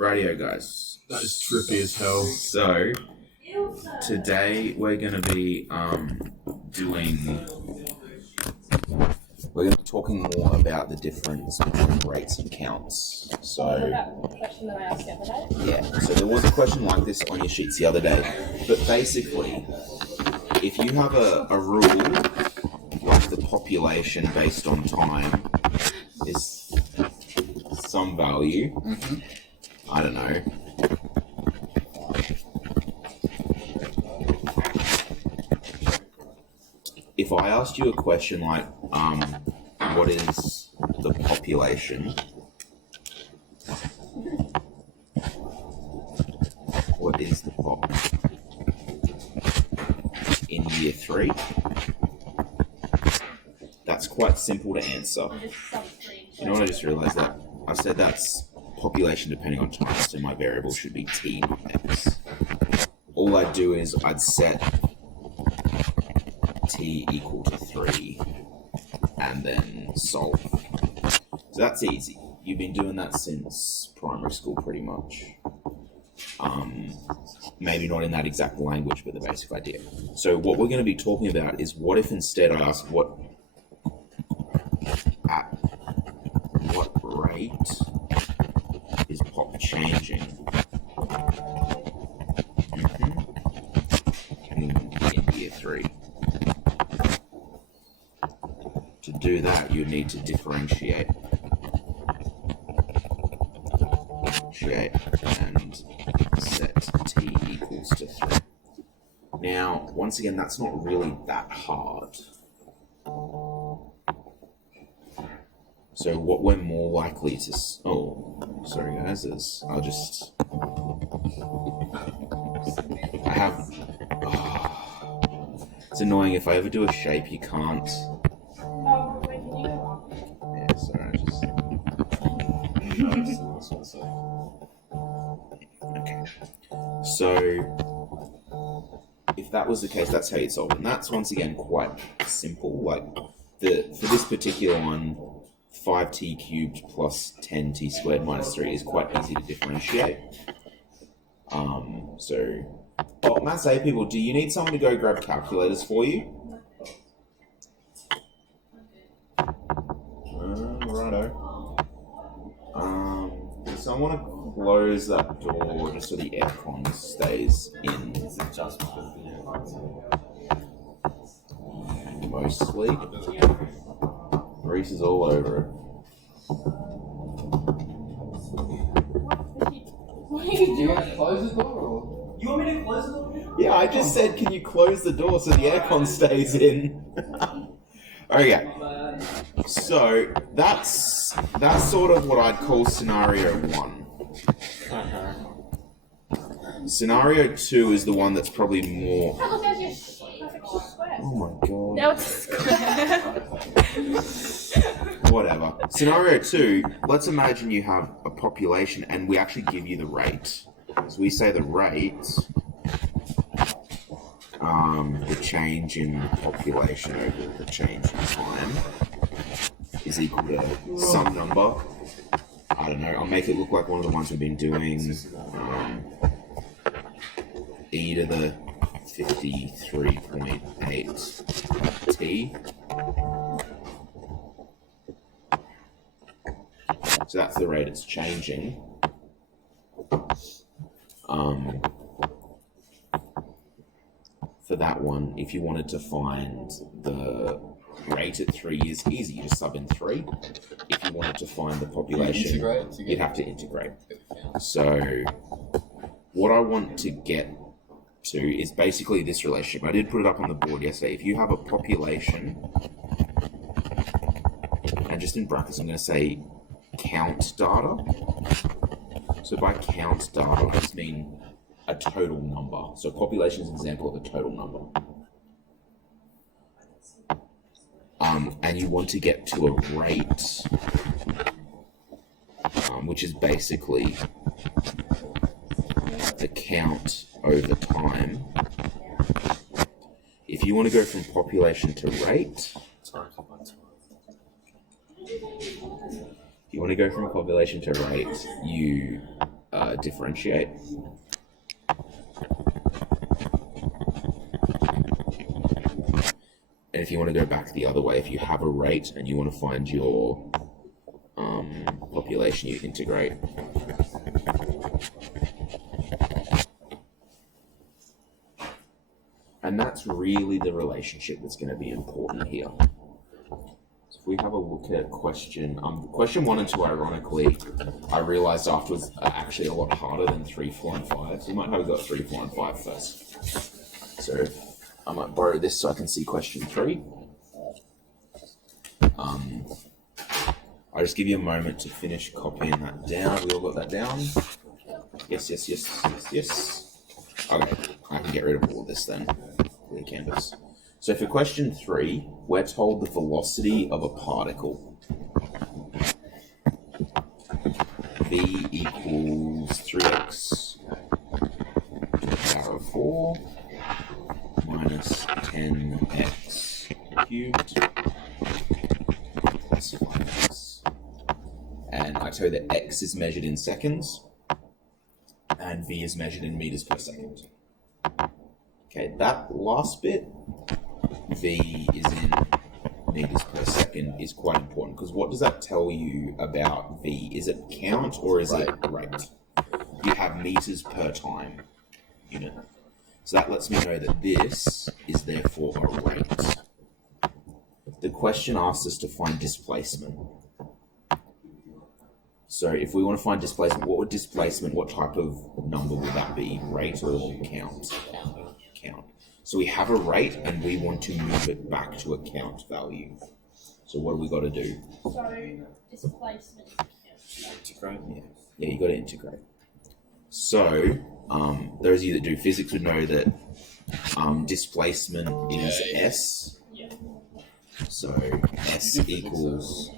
Radio guys. That is trippy as hell. So today we're gonna be talking more about the difference between rates and counts. So that question that I asked the other day? yeah, so there was a question like this on your sheets the other day. But basically, if you have a rule like the population based on time is some value, I don't know. If I asked you a question like, what is the population? What is the pop in year 3? That's quite simple to answer. You know what, I just realised that I said that's population depending on time, so my variable should be t, not x. All I'd do is I'd set t equal to 3 and then solve. So that's easy. You've been doing that since primary school pretty much. Maybe not in that exact language, but the basic idea. So what we're going to be talking about is what if instead I ask at what rate is pop changing in year 3. To do that, you need to differentiate and set t equals to 3. Now, once again, that's not really that hard. So what we're more likely to... Oh, sorry guys, I'll just... I have... it's annoying, if I ever do a shape, you can't... Oh, wait, can you go off? Yeah, sorry, Okay. So, if that was the case, that's how you'd solve it. And that's, once again, quite simple. Like, for this particular one, 5t cubed plus 10t squared minus 3 is quite easy to differentiate. Maths A people, do you need someone to go grab calculators for you? Righto. So I want to close that door just so the aircon stays in. Mostly. Grease is all over it. What are you Do you doing? want to close the door? Or? You want me to close the door? Yeah, I just said, can you close the door so the aircon stays in? Okay. So that's sort of what I'd call scenario 1. Scenario 2 is the one that's probably more. Oh, look, there's your perfect square. Oh my god. Now it's a square. Whatever. Scenario 2, let's imagine you have a population and we actually give you the rate. So we say the rate, the change in population over the change in time is equal to some number. I don't know, I'll make it look like one of the ones we've been doing. E to the 53.8 t. So that's the rate it's changing. For that one, if you wanted to find the rate at 3 years, easy, you just sub in 3. If you wanted to find the population, you'd have to integrate. So what I want to get to is basically this relationship. I did put it up on the board yesterday. If you have a population, and just in brackets I'm going to say count data. So by count data, I just mean a total number. So population is an example of a total number. And you want to get to a rate, which is basically the count over time. If you want to go from population to rate, you want to go from population to rate, you differentiate. And if you want to go back the other way, if you have a rate and you want to find your population, you integrate. And that's really the relationship that's going to be important here. So if we have a look at question 1 and 2, ironically, I realized afterwards are actually a lot harder than 3, 4, and 5. So you might have got 3, 4, and 5 first. So I might borrow this so I can see question 3. I'll just give you a moment to finish copying that down. We all got that down? Yes. Okay, I can get rid of all of this then. Clear canvas. So for question 3, we're told the velocity of a particle. V equals 3x to the power of 4 minus 10x cubed plus 5x. And I tell you that x is measured in seconds and v is measured in meters per second. Okay, that last bit, v is in meters per second, is quite important because what does that tell you about v? Is it count or is it rate? You have meters per time unit. So that lets me know that this is therefore a rate. The question asks us to find displacement. So if we want to find displacement, what type of number would that be? Rate or count? Count. So we have a rate and we want to move it back to a count value. So what do we got to do? So displacement. Integrate? Yeah, you got to integrate. So those of you that do physics would know that displacement is S. Yeah. So S equals,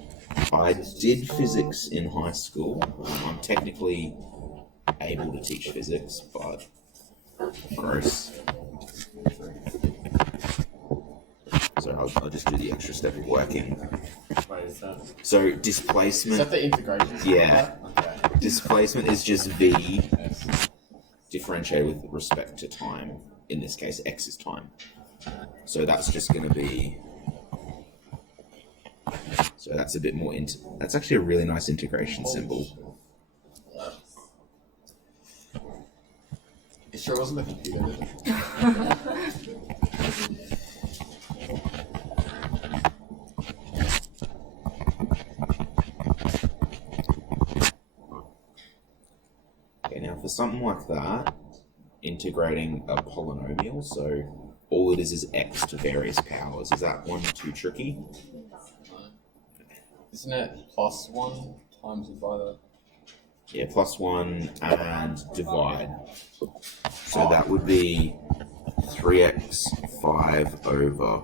I did physics in high school. I'm technically able to teach physics, but gross. So I'll just do the extra step of working. Wait, is that? So Is displacement, that the integration? Yeah. Okay. displacement is just V Yes. differentiated with respect to time. In this case, X is time. So that's just going to be. So that's a bit more that's actually a really nice integration symbol. It sure wasn't a computer, did it? Okay, now for something like that, integrating a polynomial, so all it is X to various powers. Is that one too tricky? Isn't it +1 times divided? Yeah, +1 and divide. So that would be 3x 5 over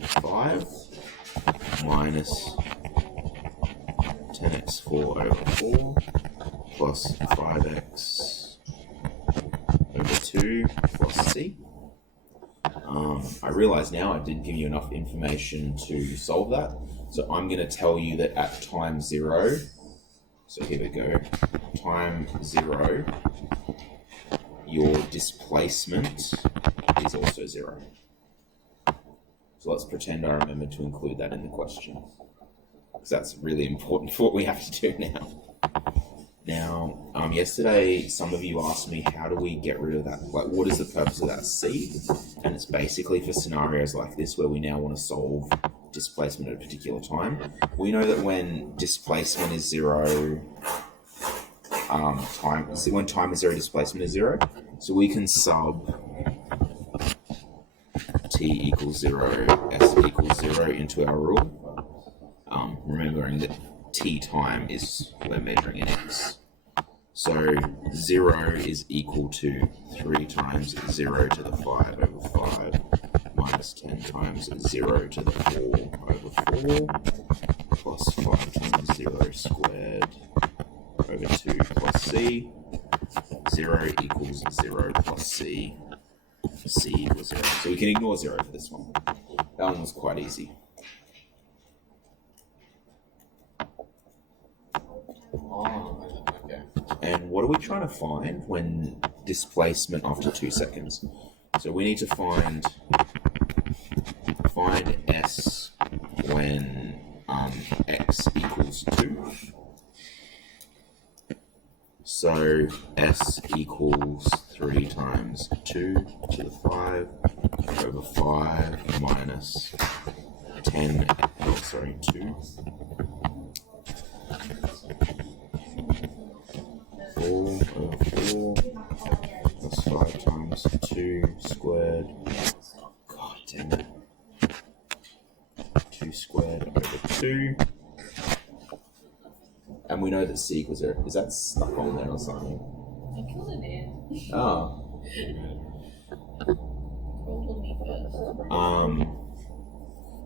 5 minus 10x 4 over 4 plus 5x over 2 plus c. I realize now I didn't give you enough information to solve that. So I'm going to tell you that at time 0, so here we go, time 0, your displacement is also 0. So let's pretend I remember to include that in the question, because that's really important for what we have to do now. Now, yesterday some of you asked me, how do we get rid of that? Like, what is the purpose of that C? And it's basically for scenarios like this where we now want to solve displacement at a particular time. We know that when displacement is 0, when time is 0, displacement is 0. So we can sub t equals 0, s equals 0 into our rule. Remembering that t time is, we're measuring in x. So 0 is equal to 3 times 0 to the 5 over 5 minus 10 times 0 to the 4 over 4 plus 5 times 0 squared over 2 plus c. 0 equals 0 plus c. C equals 0. So we can ignore 0 for this one. That one was quite easy. Oh, okay. And what are we trying to find when displacement after 2 seconds? So we need to find S when x equals 2. So S equals 3 times 2 to the 5 over 5 minus 10, 2. 4 over 4 plus 5 times 2 squared. God damn it. 2 squared over 2. And we know that C equals 0. Is that stuck on there or something? I killed it. Oh.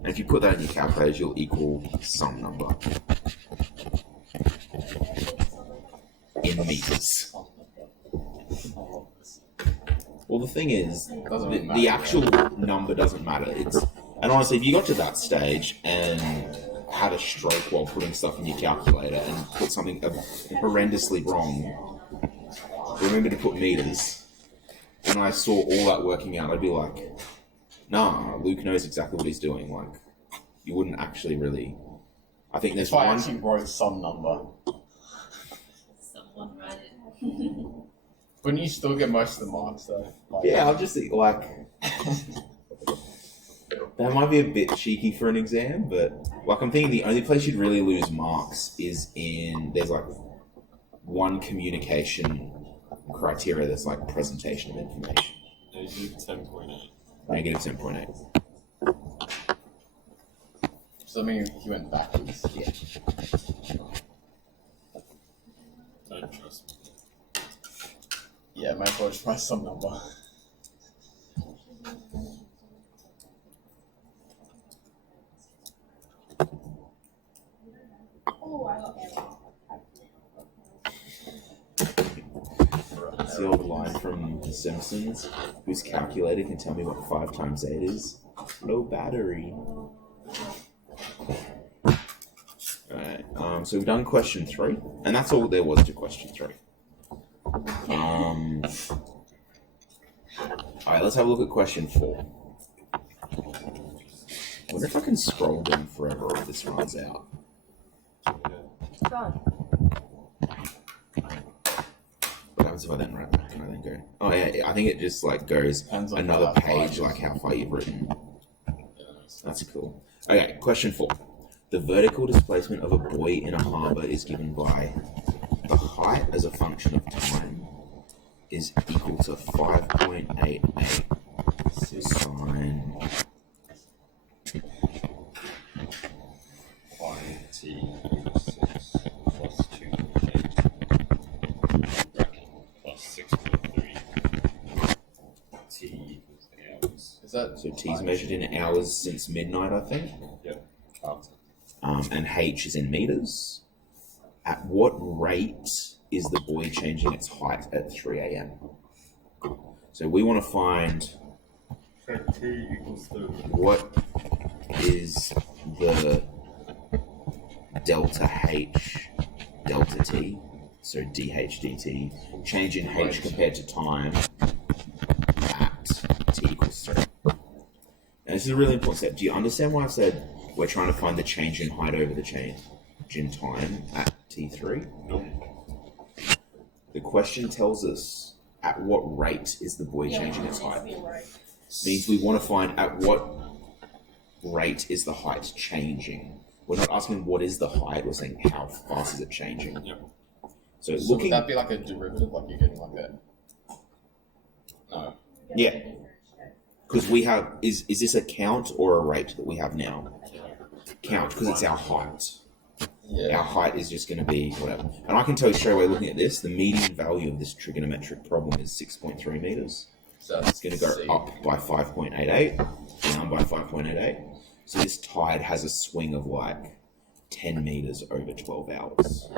And if you put that in your calculator, you'll equal some number in meters. Well, the thing is, the actual number doesn't matter. And honestly, if you got to that stage and had a stroke while putting stuff in your calculator and put something horrendously wrong, remember to put meters. When I saw all that working out, I'd be like, nah, Luke knows exactly what he's doing. Like, you wouldn't actually really. I think there's If I one. actually wrote some number, Someone write it. wouldn't you still get most of the marks though? Like, Yeah, I'll just think, like. That might be a bit cheeky for an exam, but like I'm thinking the only place you'd really lose marks is there's like one communication criteria that's like presentation of information. Negative 10.8. Negative 10.8. So I mean, he went backwards. Yeah. Don't trust me. Yeah, might as well just write some number. Oh, I got It's the old line from The Simpsons, whose calculator can tell me what 5 times 8 is. No battery. Alright, so we've done question 3, and that's all there was to question 3. Alright, let's have a look at question 4. I wonder if I can scroll down forever or if this runs out. God. What happens if I then write back? Can I then go? Oh yeah, I think it just like goes Depends on another how far page, you- like how far you've written. That's cool. Okay, question 4. The vertical displacement of a buoy in a harbour is given by the height as a function of time is equal to 5.88 sine T equals 6 plus 2.8 bracket plus 6.3 T equals hours. Is that so T's measured in hours since midnight, I think. Yep. After. And H is in meters. At what rate is the buoy changing its height at 3 a.m.? So we want to find T equals 30. what is the delta H, delta T, so dH dt, change in H compared to time at T equals 3. And this is a really important step. Do you understand why I've said we're trying to find the change in height over the change in time at T3? No. The question tells us at what rate is the buoy changing its height. Means we want to find at what rate is the height changing. We're not asking what is the height, we're saying how fast is it changing. Yep. So So looking, would that be like a derivative, like you're getting like that? No. yeah, because we have, is this a count or a rate that we have now? Count, because it's our height. Our Yeah. height is just going to be whatever. And I can tell you straight away looking at this, the median value of this trigonometric problem is 6.3 meters. So It's going to go C. up by 5.88, down by 5.88. So this tide has a swing of like 10 meters over 12 hours.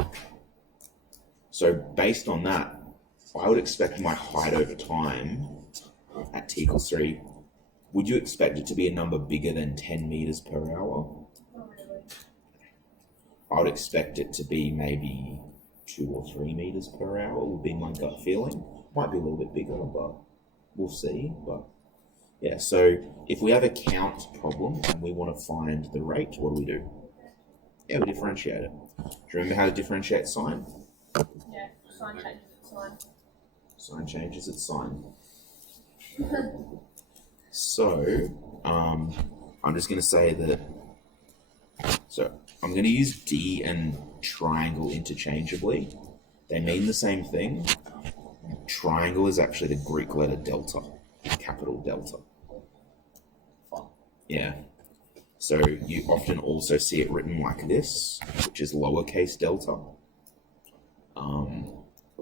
So based on that, I would expect my height over time at T equals 3. Would you expect it to be a number bigger than 10 meters per hour? I would expect it to be maybe 2 or 3 meters per hour would be my gut feeling. Might be a little bit bigger, but we'll see. But yeah, so if we have a count problem and we want to find the rate, what do? Yeah, we differentiate it. Do you remember how to differentiate sine? Yeah, sign changes its sign. Sine changes its sign. So, I'm just going to say that, so I'm going to use D and triangle interchangeably. They mean the same thing. Triangle is actually the Greek letter delta, capital delta. Fun. Yeah. So you often also see it written like this, which is lowercase delta.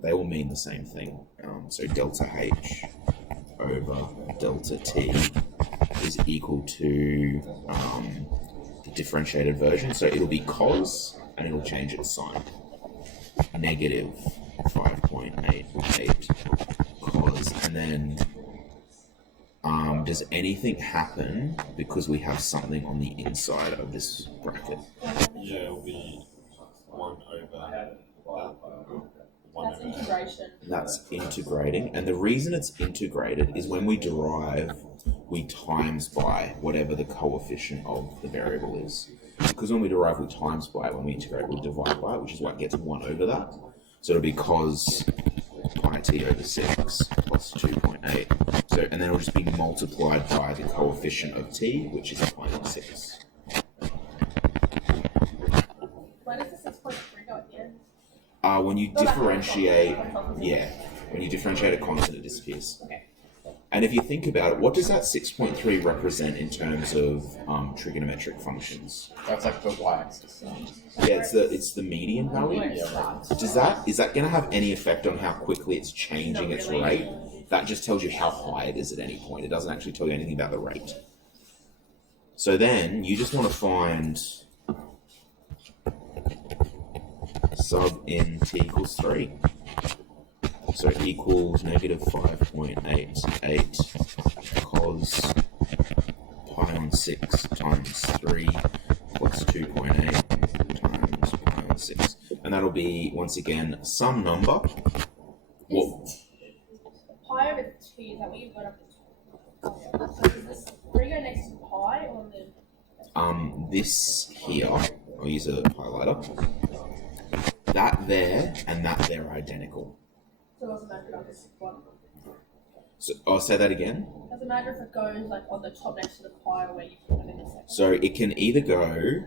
They all mean the same thing. So delta H over delta T is equal to the differentiated version. So it'll be cos, and it'll change its sign. Negative 5.88 cos, and then does anything happen because we have something on the inside of this bracket? Yeah, it'll be 1 over that. 1 That's over integration. That's integrating, and the reason it's integrated is when we derive, we times by whatever the coefficient of the variable is. Because when we derive, we times by it. When we integrate, we divide by it, which is what gets 1 over that. So it'll be cos pi t over 6 plus 2.8. So, and then it'll just be multiplied by the coefficient of t, which is pi on 6. Why does the 6.3 go at the end? When you differentiate, yeah, when you differentiate a constant, it disappears. Okay. And if you think about it, what does that 6.3 represent in terms of trigonometric functions? That's like the y-axis. Yeah, it's the median value. Is that going to have any effect on how quickly it's changing its rate? That just tells you how high it is at any point. It doesn't actually tell you anything about the rate. So then you just want to find sub n t equals 3. So it equals negative 5.88 cos pi on 6 times 3 plus 2.8 times pi on 6. And that'll be, once again, some number. What? Pi over 2, is that what you've got up the top? So is this, where you go next to pi or the... This here, I'll use a highlighter. That there and that there are identical. So it doesn't matter if it's one. So I'll say that again. Doesn't matter if it goes like on the top next to the pi or where you put it in the second. So it can either go,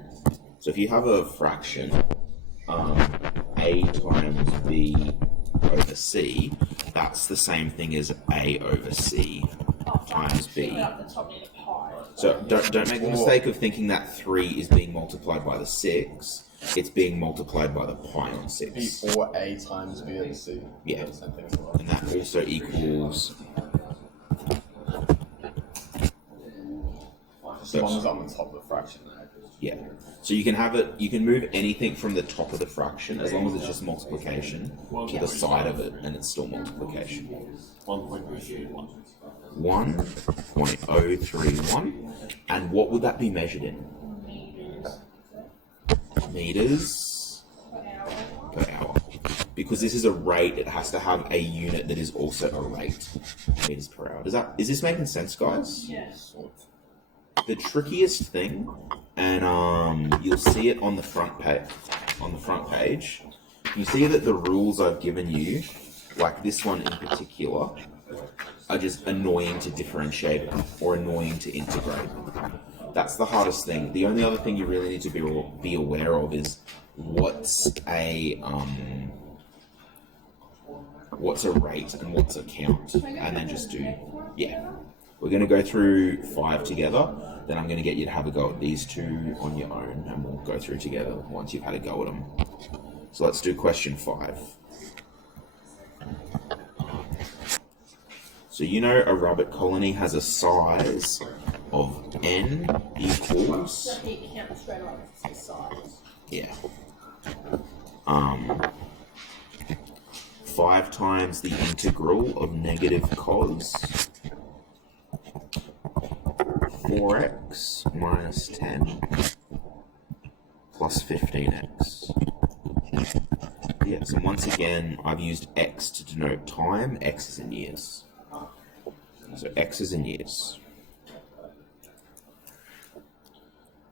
so if you have a fraction, a times b over c, that's the same thing as a over c times b. Put up the top near the pi. So don't make the mistake of thinking that 3 is being multiplied by the 6. It's being multiplied by the pi on 6. B or a times b over c. Yeah. The same thing. And that also equals... As long as I'm on top of the fraction. Yeah. So you can have it, you can move anything from the top of the fraction, as long as it's just multiplication, to the side of it, and it's still multiplication. 1.031. 1.031. And what would that be measured in? Meters per hour. Because this is a rate, it has to have a unit that is also a rate. Meters per hour. Is this making sense, guys? Yes. The trickiest thing, and you'll see it on the front page. You see that the rules I've given you, like this one in particular, are just annoying to differentiate or annoying to integrate. That's the hardest thing. The only other thing you really need to be aware of is what's a rate and what's a count, and then just do, yeah. We're going to go through 5 together, then I'm going to get you to have a go at these 2 on your own, and we'll go through together once you've had a go at them. So let's do question 5. So you know a rabbit colony has a size of n equals... So you count straight away with the size. Yeah. 5 times the integral of negative cos 4x minus 10 plus 15x. Yeah, so once again, I've used X to denote time. X is in years. So X is in years.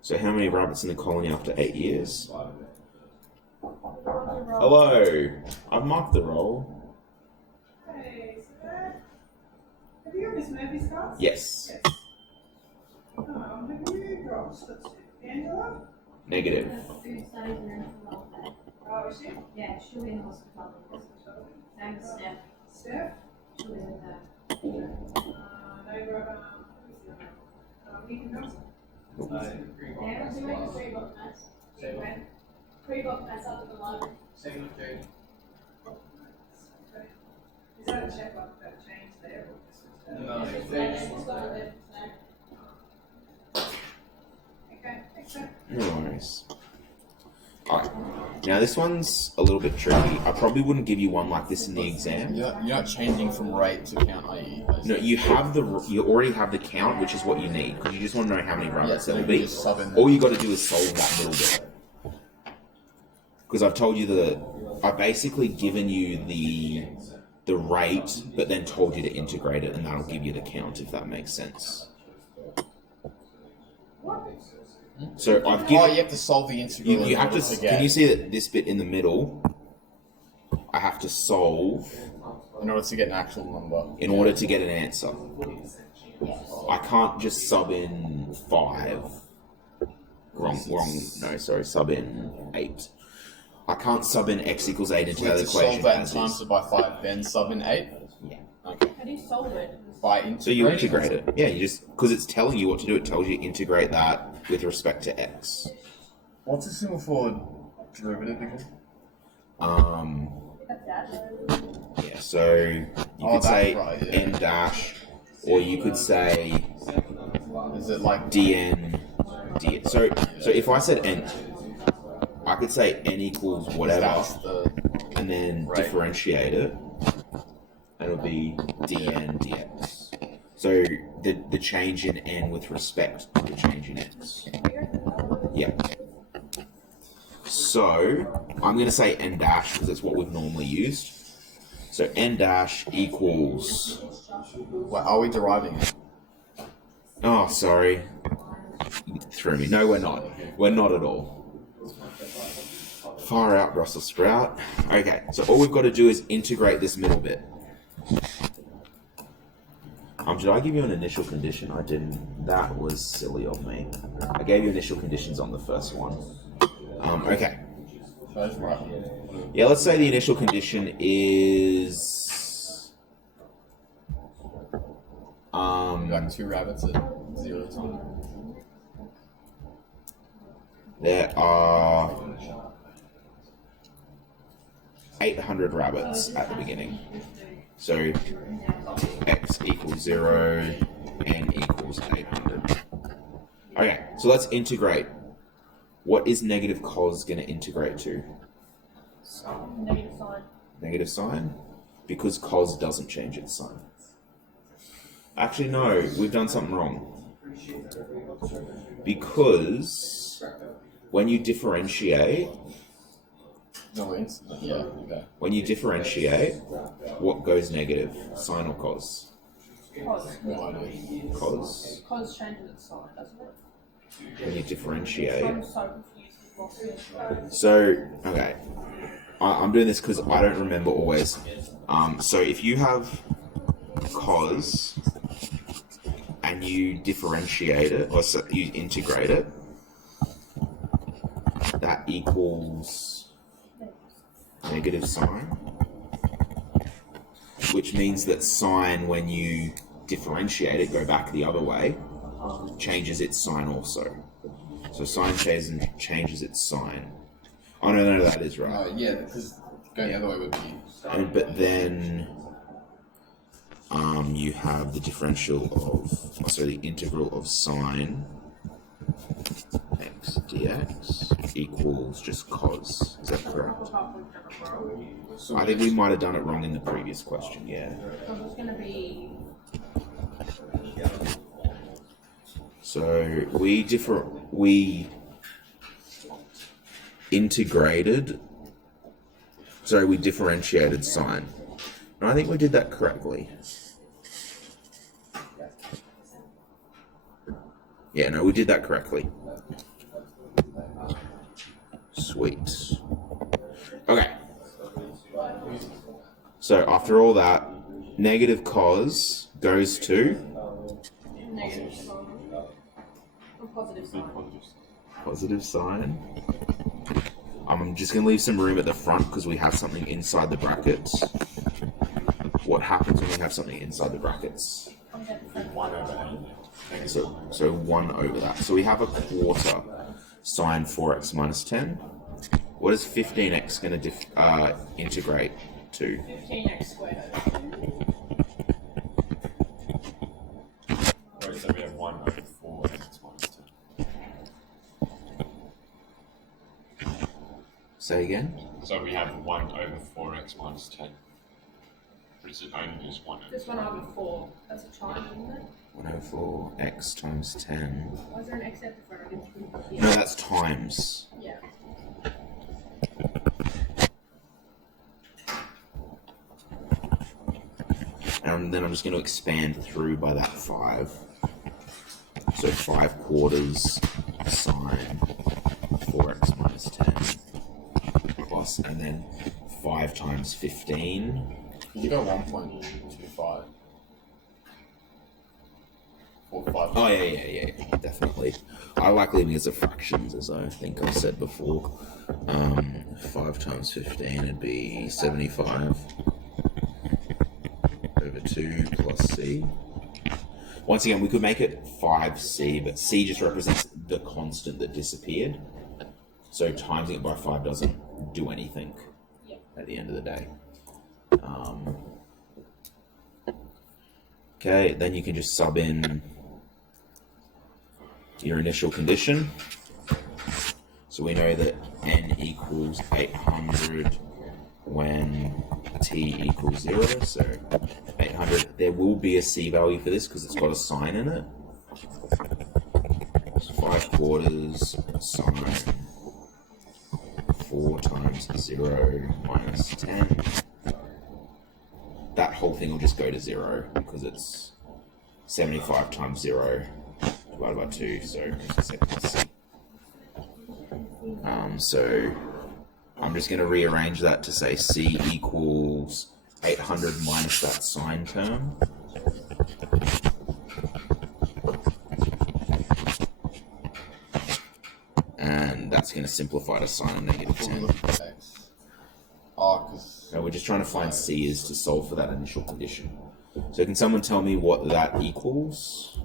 So how many rabbits in the colony after 8 years? Hello! I've marked the roll. Hey, sir. Have you got Miss Murphy's cards? Yes. Have you got Angela? Negative. Food studies and then welfare. Oh, is she? Yeah, she'll be in the hospital. Same as Steph. Steph? She'll be with her. They were, Ethan Nelson. They're doing a pre-book mess. When? Pre-book mess up at the library. Is that a check like that change there? Or just It's got a bit, so. Okay, thanks, sir. No worries. Alright. Now this one's a little bit tricky. I probably wouldn't give you one like this in the exam. You're not changing from rate to count, i.e. No, you already have the count, which is what you need, because you just want to know how many rabbits so there will you be. just sub in All you got to do is solve that middle bit. Because I've told you I've basically given you the rate, but then told you to integrate it, and that'll give you the count, if that makes sense. So I've given. Oh, you have to solve the integral. You have to. get, Can you see that this bit in the middle? I have to solve in order to get an actual number. in order to get an answer. I can't just sub in 5. No, sorry, sub in 8. I can't sub in x equals 8 into We the have to equation solve that and as times is. it by 5, then sub in 8? Yeah. Okay. How do you solve it? By integrating. So you integrate it. Yeah, you just because it's telling you what to do. It tells you to integrate that with respect to x. What's the symbol for derivative again? That's that. Yeah. So you Oh, could that's say right, yeah. n dash, or you could say Is it like dn. So if I said n, I could say n equals whatever, that's the and then Right. differentiate it. It'll be dn dx. So the change in n with respect to the change in x. Yeah. So I'm going to say n dash because that's what we've normally used. So n dash equals. Well, are we deriving it? Oh, sorry. You threw me. No, we're not. We're not at all. Far out, Brussels sprout. Okay, so all we've got to do is integrate this middle bit. Did I give you an initial condition? I didn't. That was silly of me. I gave you initial conditions on the first one. Okay. First, right. Yeah, let's say the initial condition is... Like 2 rabbits at 0 time. There are 800 rabbits at the beginning. So x equals 0, n equals 800. Okay, so let's integrate. What is negative cos going to integrate to? Negative sign. Negative sign? Because cos doesn't change its sign. Actually, no, we've done something wrong. Because when you differentiate, No, it's, yeah, okay. when you differentiate, what goes negative? Sine or cos? Cos. No idea. Cos. Cos changes its sign, doesn't it? When you differentiate. I'm so confused with what's So, okay. I'm doing this because I don't remember always. So if you have cos and you differentiate it, or so you integrate it, that equals negative sine, which means that sine, when you differentiate it, go back the other way, changes its sign also. So sine changes its sign. Oh no, that is right. Yeah, because going the other way would be... But then you have the differential of, the integral of sine x dx equals just cos. Is that correct? So I think we might have done it wrong in the previous question, yeah. Because it's going to be So we integrated. sorry, we differentiated sine. And I think we did that correctly. Yeah, no, we did that correctly. Sweet. Okay. So after all that, negative cos goes to Negative sign. Or positive sign. positive sine. I'm just going to leave some room at the front because we have something inside the brackets. What happens when we have something inside the brackets? 1 over 8. So 1 over that. So we have a quarter sine 4x minus 10. What is 15x going to integrate to? 15x squared. Right, so we have 1 over 4 x minus 10. Say again? So we have 1 over 4x minus 10. Or is it only just 1 over This one over 4. That's a triangle, isn't it? 1 over 4 x times 10. Why is there an x at the front of it? No, that's times. Yeah. And then I'm just going to expand through by that 5. So 5 quarters sine 4x minus 10 plus, and then 5 times 15. You go 1.25. Or 5. Oh, yeah, definitely. I like leaving it as a fractions, as I think I said before. 5 times 15 would be 75 over 2 plus c. Once again, we could make it 5c, but c just represents the constant that disappeared. So timesing it by 5 doesn't do anything at the end of the day. Okay, then you can just sub in your initial condition. So we know that n equals 800 when t equals 0. So 800, there will be a c value for this because it's got a sign in it. So 5 quarters sine 4 times 0 minus 10. That whole thing will just go to 0 because it's 75 times 0 divided by 2, so it's just say plus c. So I'm just going to rearrange that to say c equals 800 minus that sine term. And that's going to simplify to sine of negative 10. No, we're just trying to find c is to solve for that initial condition. So can someone tell me what that equals?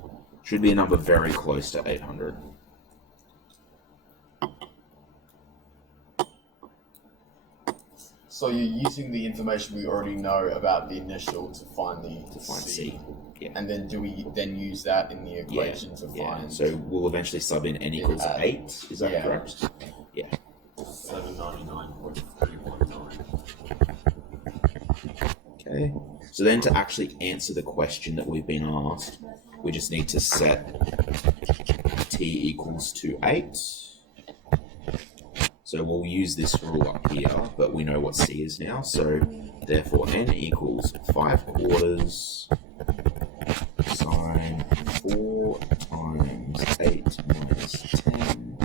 Should be a number very close to 800. So you're using the information we already know about the initial to find C. Yeah. And then do we then use that in the equation to find? So we'll eventually sub in n equals 8. Is that correct? Yeah. 799.319. Okay. So then to actually answer the question that we've been asked, we just need to set t equals to 8. So we'll use this rule up here, but we know what c is now. So therefore n equals 5 quarters sine 4 times 8 minus 10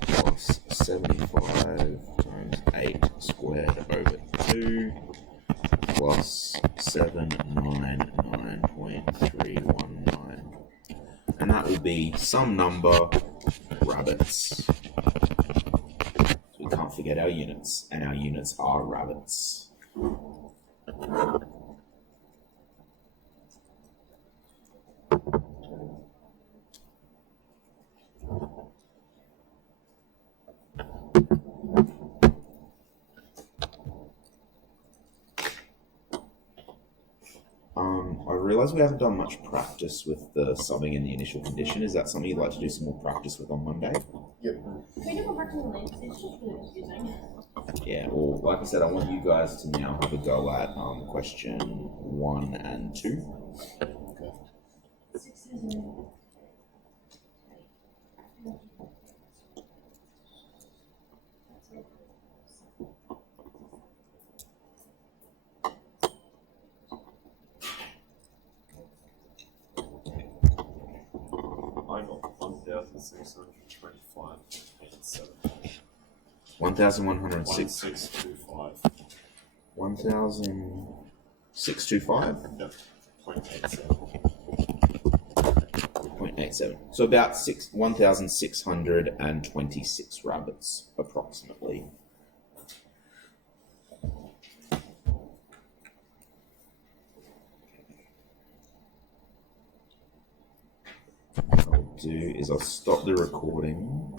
plus 75 times 8 squared over 2 plus 799.319. And that will be some number rabbits. We can't forget our units, and our units are rabbits. I realise we haven't done much practice with the subbing in the initial condition. Is that something you'd like to do some more practice with on Monday? Yep. We never practice on links, it's just really confusing. Yeah, well, like I said, I want you guys to now have a go at question 1 and 2. Okay. 6 is $1,106.7. 1,625. Yep. 0.87. 0.87. So about 1,626 rabbits, approximately. What I'll do is I'll stop the recording.